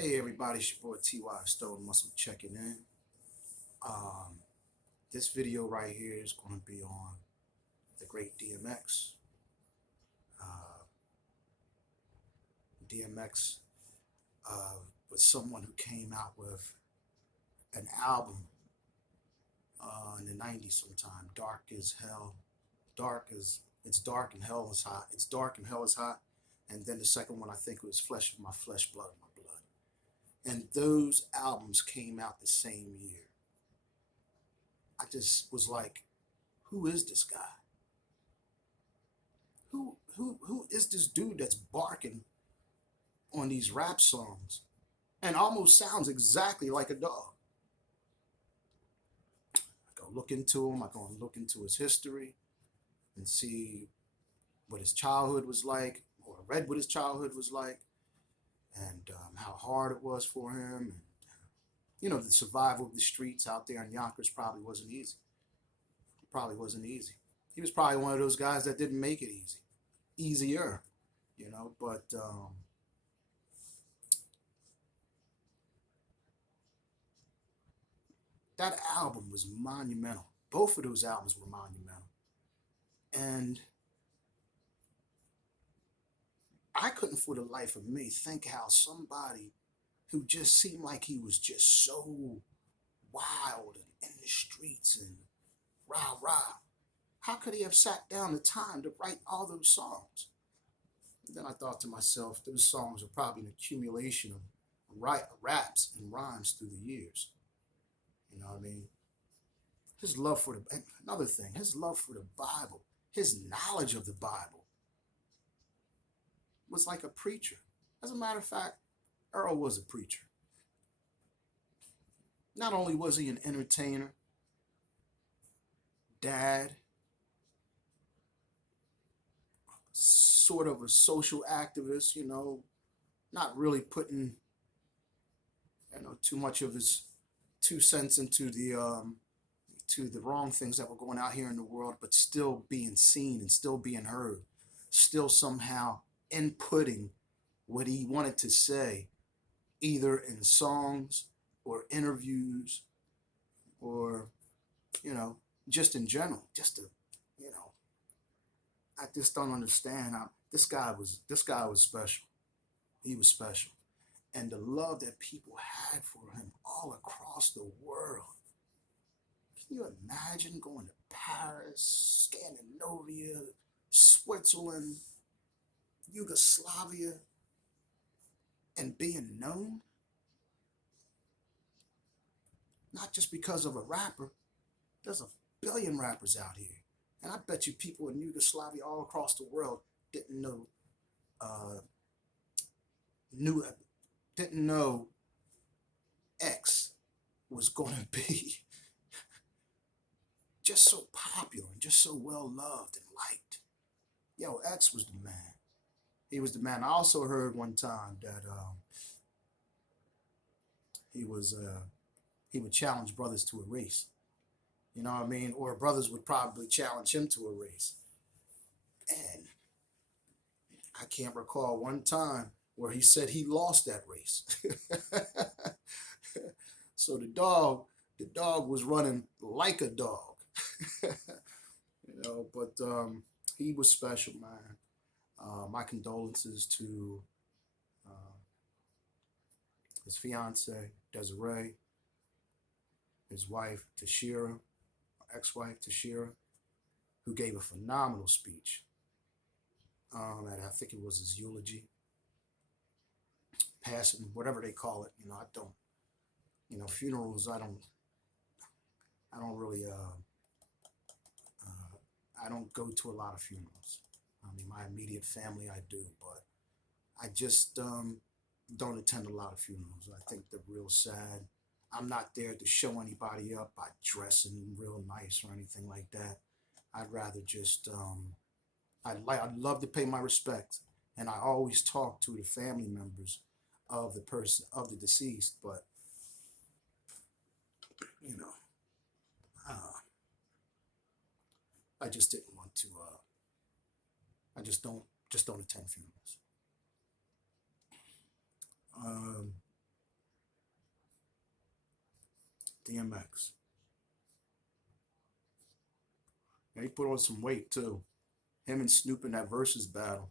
Hey everybody, it's your boy T.Y. Stone Muscle checking in. Um, this video right here is going to be on the great DMX. Uh, DMX was someone who came out with an album in the 90s sometime. Dark as hell. It's dark and hell is hot. It's dark and hell is hot. And then the second one, I think it was Flesh of My Flesh, Blood of My Blood. And those albums came out the same year. I just was like, who is this guy? Who is this dude that's barking on these rap songs and almost sounds exactly like a dog? I go look into him. I go and look into his history and see what his childhood was like, or read what his childhood was like, and how hard it was for him. And the survival of the streets out there in Yonkers probably wasn't easy. Probably wasn't easy. He was probably one of those guys that didn't make it easier, But that album was monumental. Both of those albums were monumental. And I couldn't for the life of me think how somebody who just seemed like he was just so wild and in the streets and rah rah, how could he have sat down the time to write all those songs? And then I thought to myself, those songs are probably an accumulation of raps and rhymes through the years. You know what I mean? His love for another thing, his love for the Bible, his knowledge of the Bible was like a preacher. As a matter of fact, Earl was a preacher. Not only was he an entertainer, dad, sort of a social activist, not really putting, too much of his 2 cents into the wrong things that were going out here in the world, but still being seen and still being heard, still somehow inputting what he wanted to say, either in songs or interviews or, just in general, I just don't understand how this guy was special. He was special. And the love that people had for him all across the world. Can you imagine going to Paris, Scandinavia, Switzerland, Yugoslavia, and being known? Not just because of a rapper. There's a billion rappers out here. And I bet you people in Yugoslavia all across the world didn't know knew didn't know X was going to be just so popular and just so well loved and liked. Yo, X was the man. He was the man. I also heard one time that he was he would challenge brothers to a race. You know what I mean? Or brothers would probably challenge him to a race. And I can't recall one time where he said he lost that race. So the dog was running like a dog. But he was special, man. My condolences to uh, his fiance, Desiree, his wife, Tashira, ex-wife, Tashira, who gave a phenomenal speech. And I think it was his eulogy, passing, whatever they call it. I don't, funerals. I don't really, I don't go to a lot of funerals. I mean, my immediate family, I do, but I just don't attend a lot of funerals. I think they're real sad. I'm not there to show anybody up by dressing real nice or anything like that. I'd rather just, I'd love to pay my respects, and I always talk to the family members of the person of the deceased, but you know, uh, I just didn't want to. I just don't attend funerals. Um, DMX. And he put on some weight too. Him and Snoop in that versus battle.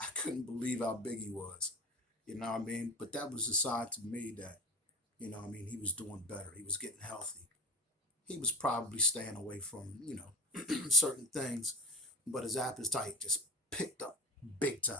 I couldn't believe how big he was. You know what I mean? But that was a side to me that, you know what I mean, he was doing better. He was getting healthy. He was probably staying away from, certain things, but his appetite just picked up big time.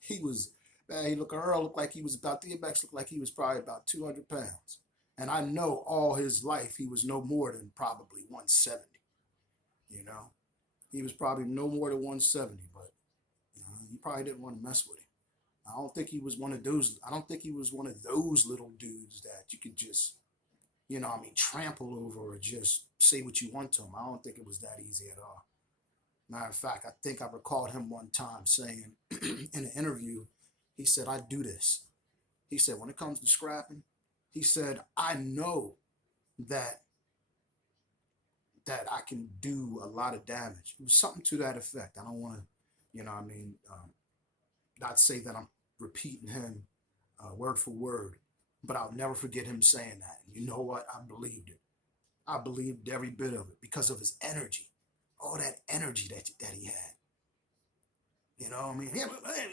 He was, man, Earl looked like he was about, DMX looked like he was probably about 200 pounds. And I know all his life he was no more than probably 170, you know? He was probably no more than 170, but you probably didn't want to mess with him. I don't think he was one of those. I don't think he was one of those little dudes that you could just, trample over or just say what you want to him. I don't think it was that easy at all. Matter of fact, I think I recalled him one time saying in an interview, he said, I do this. He said, when it comes to scrapping, he said, I know that I can do a lot of damage. It was something to that effect. I don't want to, not say that I'm repeating him word for word, but I'll never forget him saying that. And you know what? I believed it. I believed every bit of it because of his energy, all that energy that he had. You know what I mean? Yeah, but hey,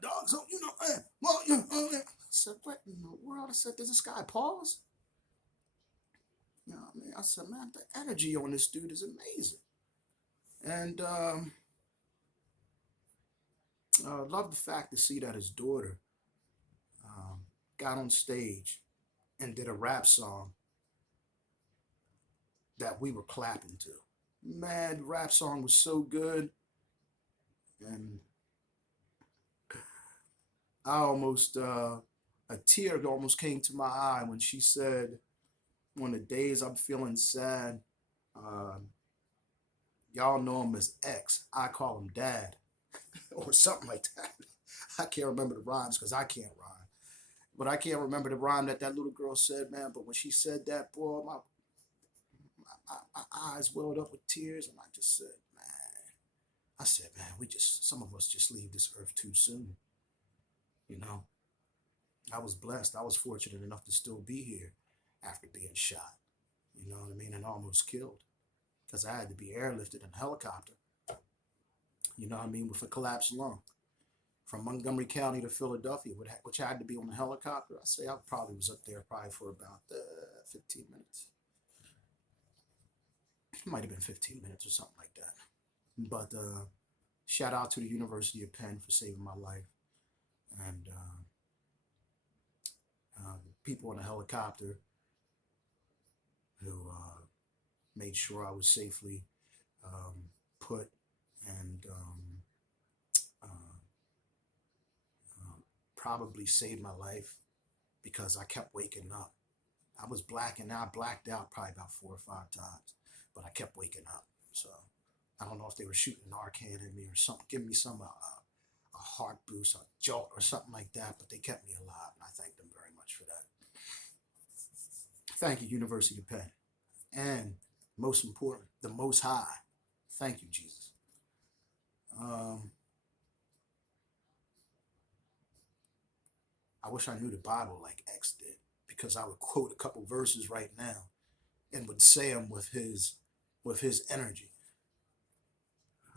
dog, so well, I said, what in the world? I said, does this guy pause? You know what I mean? I said, man, the energy on this dude is amazing. And love the fact to see that his daughter um, got on stage and did a rap song that we were clapping to. Man, the rap song was so good. And I almost, a tear almost came to my eye when she said, "On the days I'm feeling sad, uh, y'all know him as X. I call him Dad," or something like that. I can't remember the rhymes because I can't rhyme. But I can't remember the rhyme that little girl said, man. But when she said that, boy, my eyes welled up with tears, and I just said, man, some of us just leave this earth too soon. You know, I was blessed. I was fortunate enough to still be here after being shot. You know what I mean? And almost killed because I had to be airlifted in a helicopter. You know what I mean? With a collapsed lung from Montgomery County to Philadelphia, which I had to be on a helicopter. I say I probably was up there probably for about 15 minutes. It might have been 15 minutes or something like that. But shout out to the University of Penn for saving my life. And people on the helicopter who made sure I was safely put and uh, probably saved my life because I kept waking up. I was blacking out, blacked out probably about 4 or 5 times, but I kept waking up. So I don't know if they were shooting Narcan at me or something, giving me some a heart boost, a jolt, or something like that. But they kept me alive, and I thank them very much for that. Thank you, University of Penn, and most important, the Most High. Thank you, Jesus. Um, I wish I knew the Bible like X did, because I would quote a couple verses right now and would say them with his energy.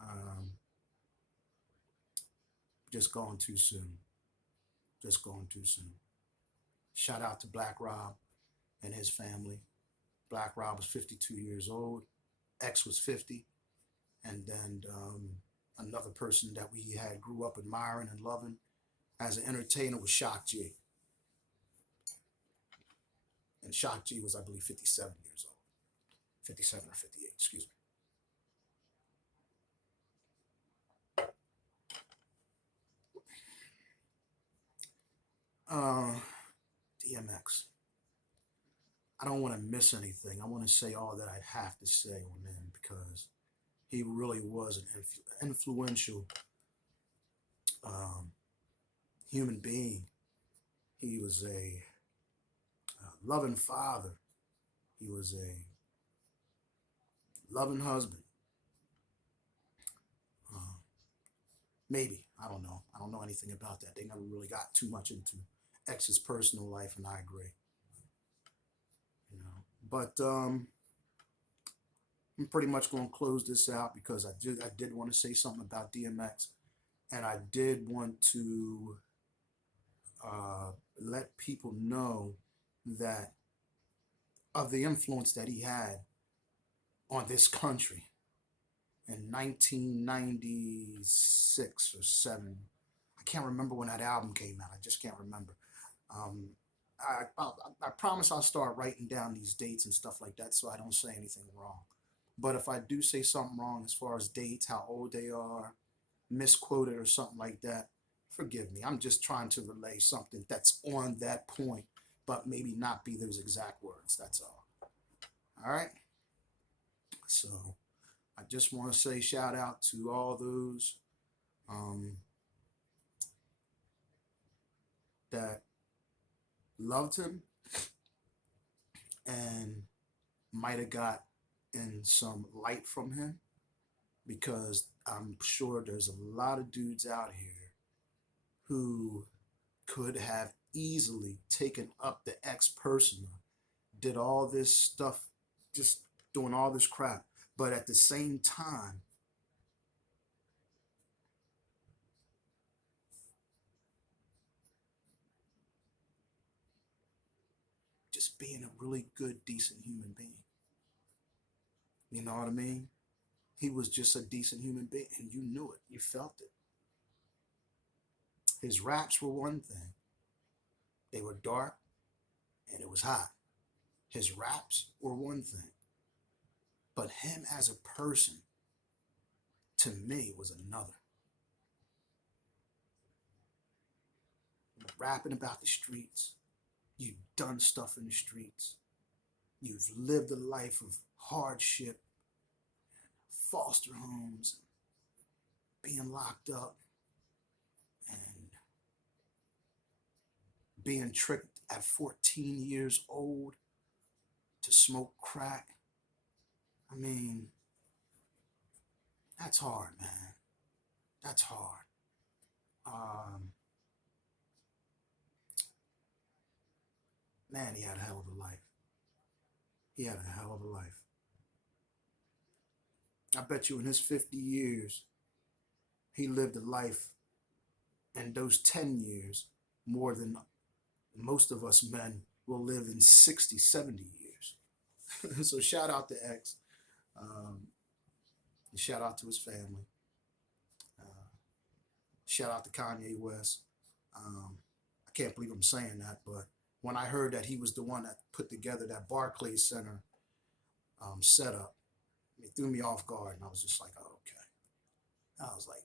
Um, just gone too soon. Just gone too soon. Shout out to Black Rob and his family. Black Rob was 52 years old. X was 50. And then another person that we had grew up admiring and loving as an entertainer was Shock G. And Shock G was, I believe, 57 years old. 57 or 58, excuse me. Uh, DMX. I don't want to miss anything. I want to say all that I have to say on him because he really was an influential um, human being. He was a loving father. He was a loving husband. Uh, maybe. I don't know. I don't know anything about that. They never really got too much into X's personal life, and I agree. But I'm pretty much going to close this out because I did want to say something about DMX, and I did want to uh, let people know that of the influence that he had on this country in 1996 or 7. I can't remember when that album came out. I just can't remember. Um, I promise I'll start writing down these dates and stuff like that so I don't say anything wrong. But if I do say something wrong as far as dates, how old they are, misquoted or something like that, forgive me. I'm just trying to relay something that's on that point, but maybe not be those exact words. That's all. All right. So I just want to say shout out to all those um, that loved him and might have got in some light from him, because I'm sure there's a lot of dudes out here who could have easily taken up the X personal, did all this stuff, just doing all this crap, but at the same time, just being a really good, decent human being. You know what I mean? He was just a decent human being, and you knew it. You felt it. His raps were one thing. They were dark and it was hot. His raps were one thing. But him as a person, to me, was another. Rapping about the streets. You've done stuff in the streets. You've lived a life of hardship, foster homes, being locked up, and being tricked at 14 years old to smoke crack. I mean, that's hard, man. That's hard. Um, Man, he had a hell of a life. He had a hell of a life. I bet you in his 50 years, he lived a life in those 10 years more than most of us men will live in 60, 70 years. So shout out to X. Um, and shout out to his family. Uh, Shout out to Kanye West. I can't believe I'm saying that, but when I heard that he was the one that put together that Barclays Center setup, it threw me off guard, and I was just like, oh, okay. I was like,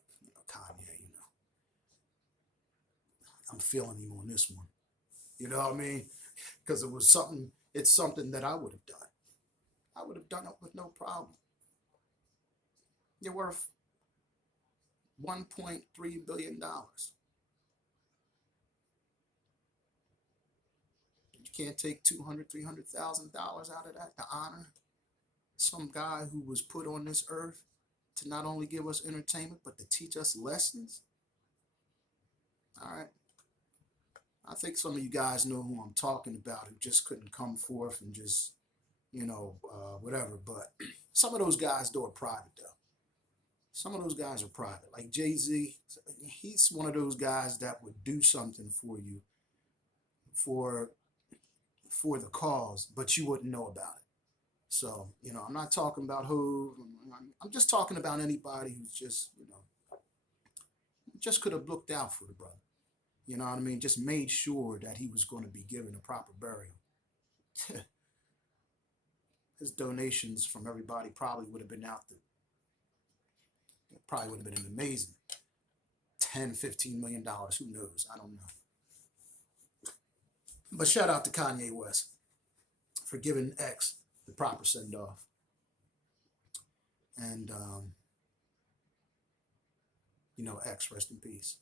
Kanye, I'm feeling him on this one. You know what I mean? Because it's something that I would have done. I would have done it with no problem. You're worth $1.3 billion. You can't take 200, $300,000 out of that to honor some guy who was put on this earth to not only give us entertainment, but to teach us lessons. All right. I think some of you guys know who I'm talking about, who just couldn't come forth and just, whatever. But some of those guys, though, are private, though. Some of those guys are private. Like Jay-Z, he's one of those guys that would do something for you for the cause, but you wouldn't know about it. So, I'm not talking about who. I'm just talking about anybody who's just could have looked out for the brother. You know what I mean? Just made sure that he was going to be given a proper burial. His donations from everybody probably would have been out there. It probably would have been an amazing 10, $15 million. Who knows? I don't know. But shout out to Kanye West for giving X the proper send off. And, X, rest in peace.